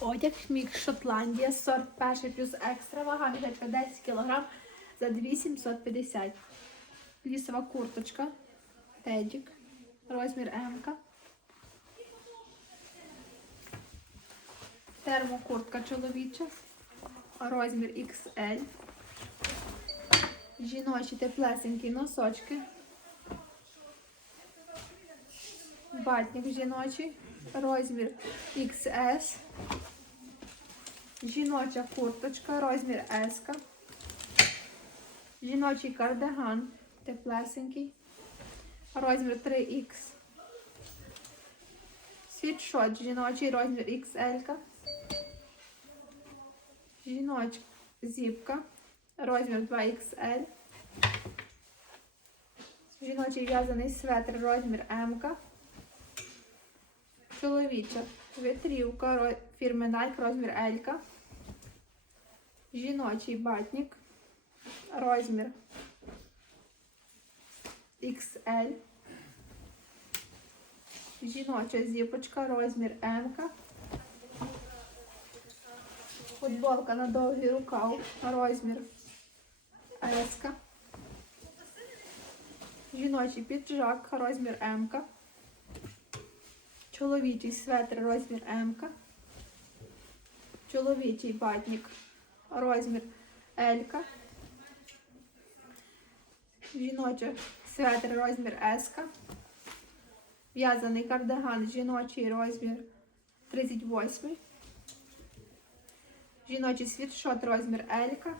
Одяг мікс Шотландія, сорт перший плюс екстра, вага мішечка 10 кг за 2750. Лісова курточка, тедік, розмір М. Термокуртка чоловіча, розмір XL. Жіночі теплесенькі носочки. Батник жіночий, розмір XS. Жіноча курточка, розмір S. Жіночий кардиган, теплесенький, розмір 3X. Світшот жіночий, розмір XL. Жіночка зіпка, розмір 2XL. Жіночий в'язаний светр, розмір М. Чоловіча витрівка, фірми Nike, розмір L. Жіночий батник, розмір XL. Жіноча зіпочка, розмір М. Футболка на довгий рукав, розмір S. Жіночий піджак, розмір М. Чоловічий светр, розмір М. Чоловічий батник, розмір L. Жіночий светр, розмір S. В'язаний кардиган, жіночий розмір 38. Жіночий світшот, розмір L.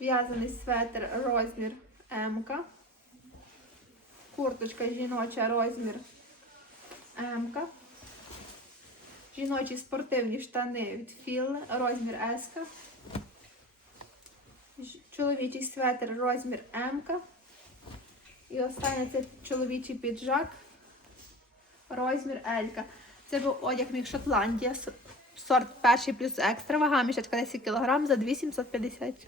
В'язаний светр, розмір М. Курточка жіноча, розмір М. Жіночі спортивні штани від Філ, розмір. Ж- Чоловічий светр, розмір М. І останнє це чоловічий піджак, розмір L. Це був одяг міг Шотландія, сорт перший плюс екстра, вага мішечка 10 кг за 2750.